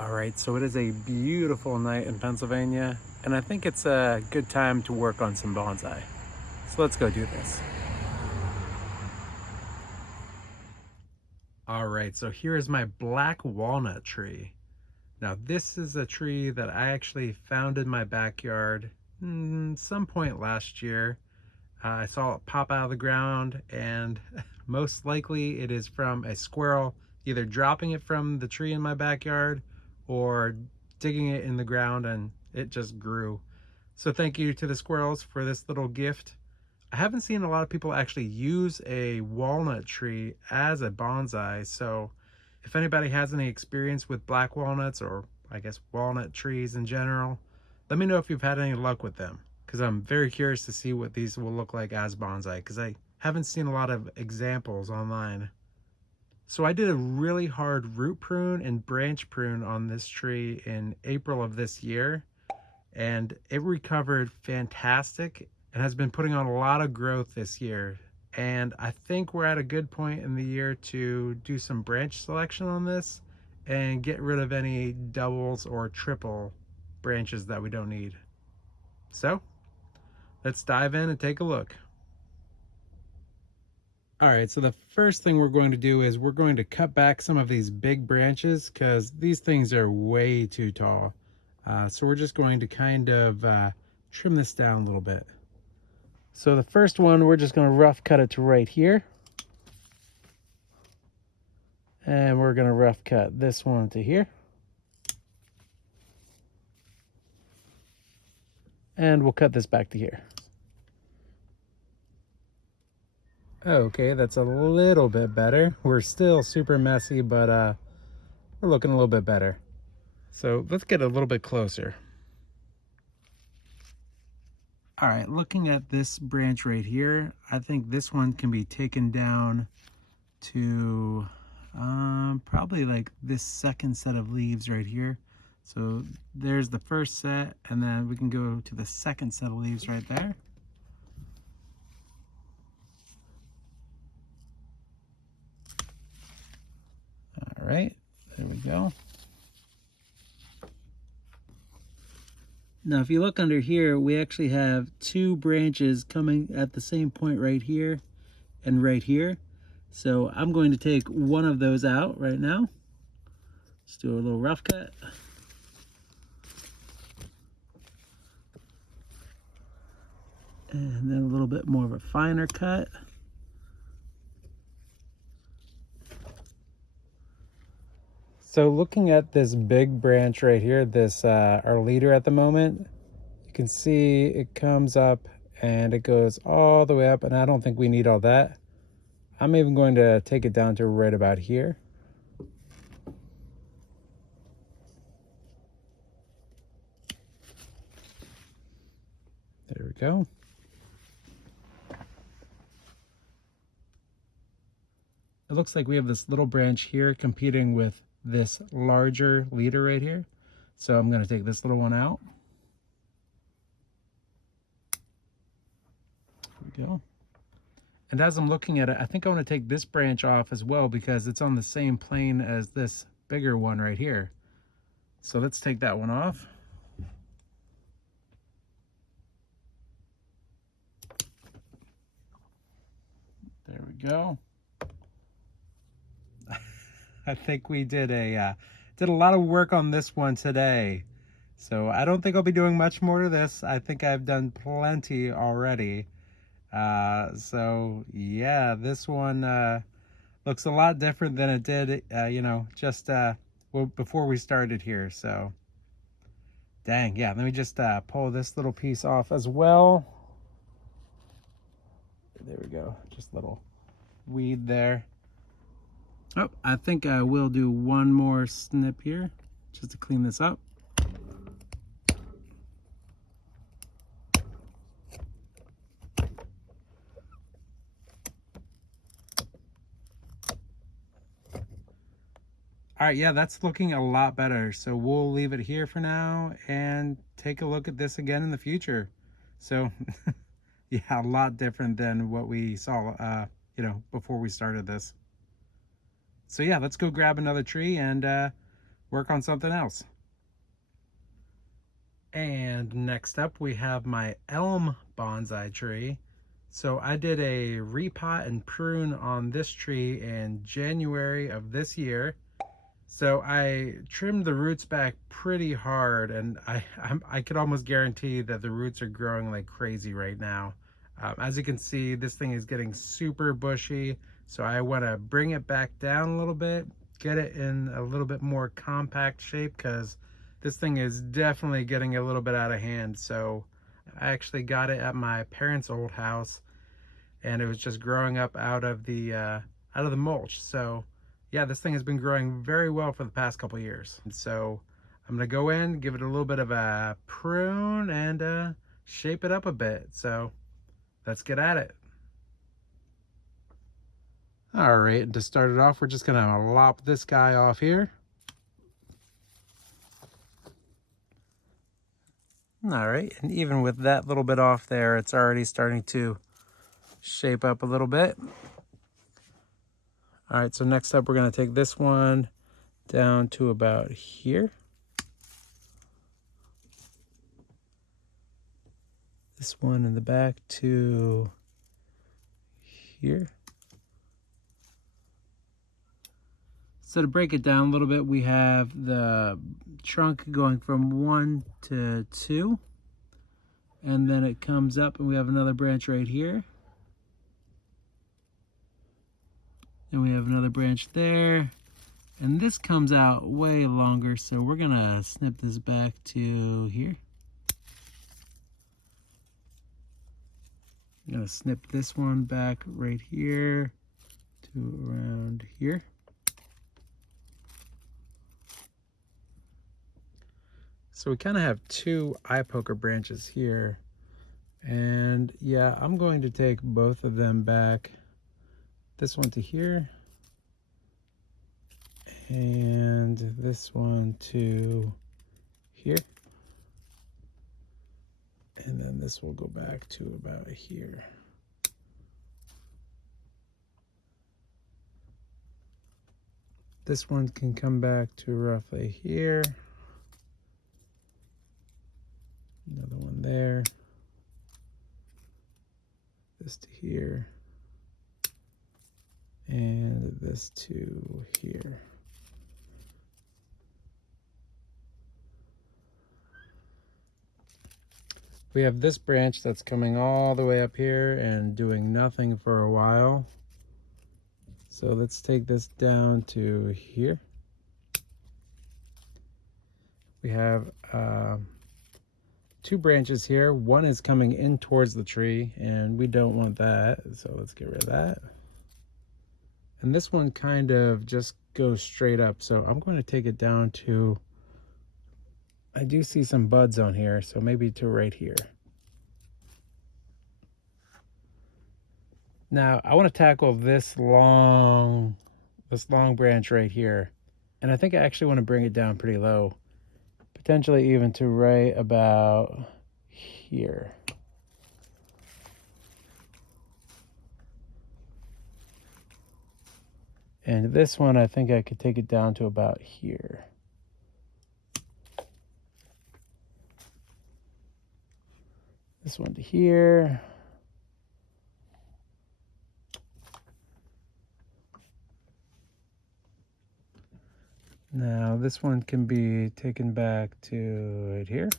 All right, so it is a beautiful night in Pennsylvania, and I think it's a good time to work on some bonsai. So let's go do this. All right, so here is my black walnut tree. Now, this is a tree that I actually found in my backyard some point last year. I saw it pop out of the ground, and most likely it is from a squirrel either dropping it from the tree in my backyard or digging it in the ground, and it just grew. So thank you to the squirrels for this little gift. I haven't seen a lot of people actually use a walnut tree as a bonsai, so if anybody has any experience with black walnuts, or I guess walnut trees in general, let me know if you've had any luck with them, because I'm very curious to see what these will look like as bonsai, because I haven't seen a lot of examples online. So I did a really hard root prune and branch prune on this tree in April of this year, and it recovered fantastic and has been putting on a lot of growth this year. And I think we're at a good point in the year to do some branch selection on this and get rid of any doubles or triple branches that we don't need. So let's dive in and take a look. All right, so the first thing we're going to do is we're going to cut back some of these big branches because these things are way too tall. So we're just going to kind of trim this down a little bit. So the first one, we're just going to rough cut it to right here. And we're going to rough cut this one to here. And we'll cut this back to here. Okay, that's a little bit better. We're still super messy, but we're looking a little bit better. So let's get a little bit closer. All right, looking at this branch right here, I think this one can be taken down to probably like this second set of leaves right here. So there's the first set, and then we can go to the second set of leaves right there. All right, there we go. Now, if you look under here, we actually have two branches coming at the same point right here and right here. So I'm going to take one of those out right now. Let's do a little rough cut. And then a little bit more of a finer cut. So looking at this big branch right here, this our leader at the moment, you can see it comes up and it goes all the way up, and I don't think we need all that. I'm even going to take it down to right about here. There we go. It looks like we have this little branch here competing with this larger leader right here. So I'm going to take this little one out. There we go. And as I'm looking at it, I think I want to take this branch off as well because it's on the same plane as this bigger one right here. So let's take that one off. There we go. I think we did a lot of work on this one today. So I don't think I'll be doing much more to this. I think I've done plenty already. So yeah, this one looks a lot different than it did, just before we started here. So dang, yeah, let me just pull this little piece off as well. There we go, just a little weed there. Oh, I think I will do one more snip here just to clean this up. All right, yeah, that's looking a lot better. So we'll leave it here for now and take a look at this again in the future. So yeah, a lot different than what we saw, before we started this. So yeah, let's go grab another tree and work on something else. And next up we have my Elm Bonsai tree. So I did a repot and prune on this tree in January of this year. So I trimmed the roots back pretty hard, and I could almost guarantee that the roots are growing like crazy right now. As you can see, this thing is getting super bushy, so I want to bring it back down a little bit, get it in a little bit more compact shape, because this thing is definitely getting a little bit out of hand. So I actually got it at my parents' old house, and it was just growing up out of the mulch. So yeah, this thing has been growing very well for the past couple years. And so I'm gonna go in, give it a little bit of a prune, and shape it up a bit. So let's get at it. All right, and to start it off, we're just gonna lop this guy off here. All right, and even with that little bit off there, it's already starting to shape up a little bit. All right, so next up, we're gonna take this one down to about here. This one in the back to here. So to break it down a little bit, we have the trunk going from 1 to 2, and then it comes up and we have another branch right here. And we have another branch there, and this comes out way longer, so we're gonna snip this back to here. I'm gonna snip this one back right here to around here. So we kind of have two eye poker branches here, and yeah, I'm going to take both of them back. This one to here, and this one to here. And then this will go back to about here. This one can come back to roughly here. Another one there. This to here. And this to here. We have this branch that's coming all the way up here and doing nothing for a while. So let's take this down to here. We have two branches here. One is coming in towards the tree, and we don't want that, so let's get rid of that. And this one kind of just goes straight up, so I'm going to take it down to, I do see some buds on here, so maybe to right here. Now I want to tackle this long branch right here, and I think I actually want to bring it down pretty low, potentially even to right about here. And this one, I think I could take it down to about here. This one to here. Now this one can be taken back to right here.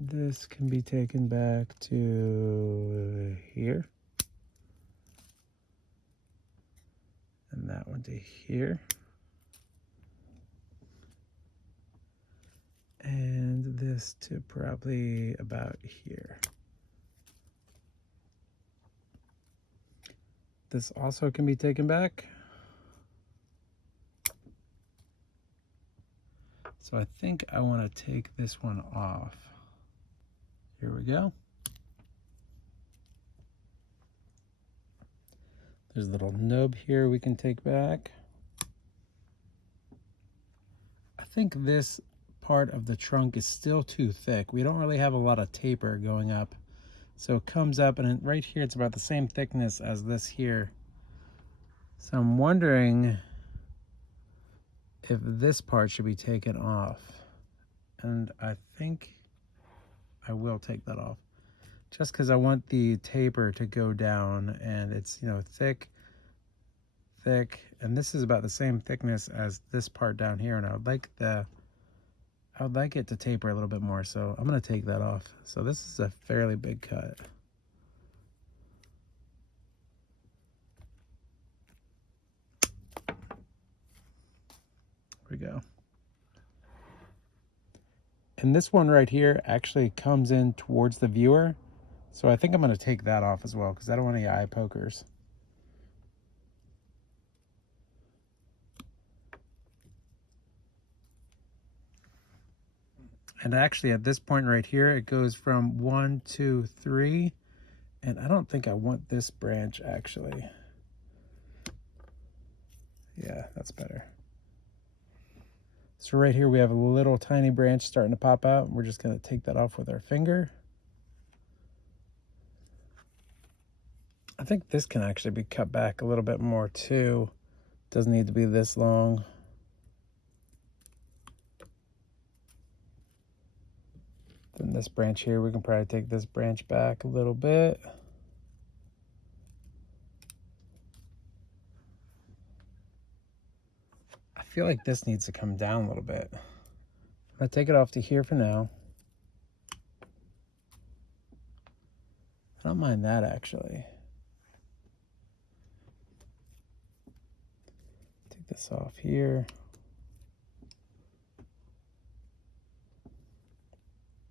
This can be taken back to here. And that one to here. And this to probably about here. This also can be taken back. So I think I want to take this one off. Here we go. There's a little nub here we can take back. I think this part of the trunk is still too thick. We don't really have a lot of taper going up. So it comes up, and right here it's about the same thickness as this here. So I'm wondering if this part should be taken off. And I think I will take that off. Just because I want the taper to go down, and it's, you know, thick, and this is about the same thickness as this part down here, and I would like it to taper a little bit more, so I'm going to take that off. So this is a fairly big cut. Here we go. And this one right here actually comes in towards the viewer, so I think I'm going to take that off as well because I don't want any eye pokers. And actually at this point right here, it goes from 1, 2, 3, and I don't think I want this branch actually. Yeah, that's better. So right here we have a little tiny branch starting to pop out, and we're just going to take that off with our finger. I think this can actually be cut back a little bit more too. Doesn't need to be this long. Then this branch here, we can probably take this branch back a little bit. I feel like this needs to come down a little bit. I'm gonna take it off to here for now. I don't mind that actually. Take this off here.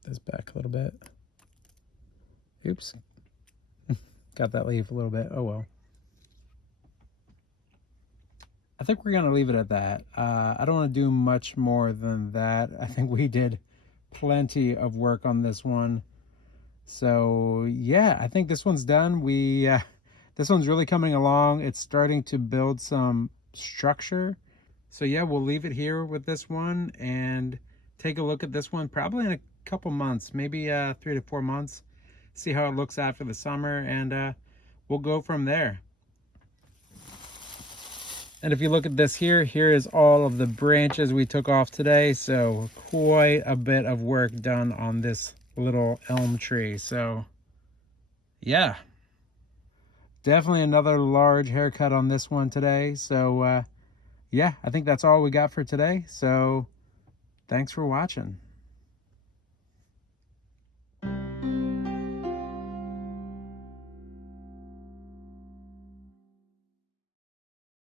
This back a little bit. Oops. Got that leaf a little bit. Oh well. I think we're gonna leave it at that. I don't want to do much more than that. I think we did plenty of work on this one. So yeah, I think this one's done. This one's really coming along. It's starting to build some structure. So yeah, we'll leave it here with this one and take a look at this one probably in a couple months, maybe 3 to 4 months. See how it looks after the summer, and we'll go from there. And if you look at this here, here is all of the branches we took off today. So quite a bit of work done on this little elm tree. So yeah, definitely another large haircut on this one today. So yeah, I think that's all we got for today. So thanks for watching.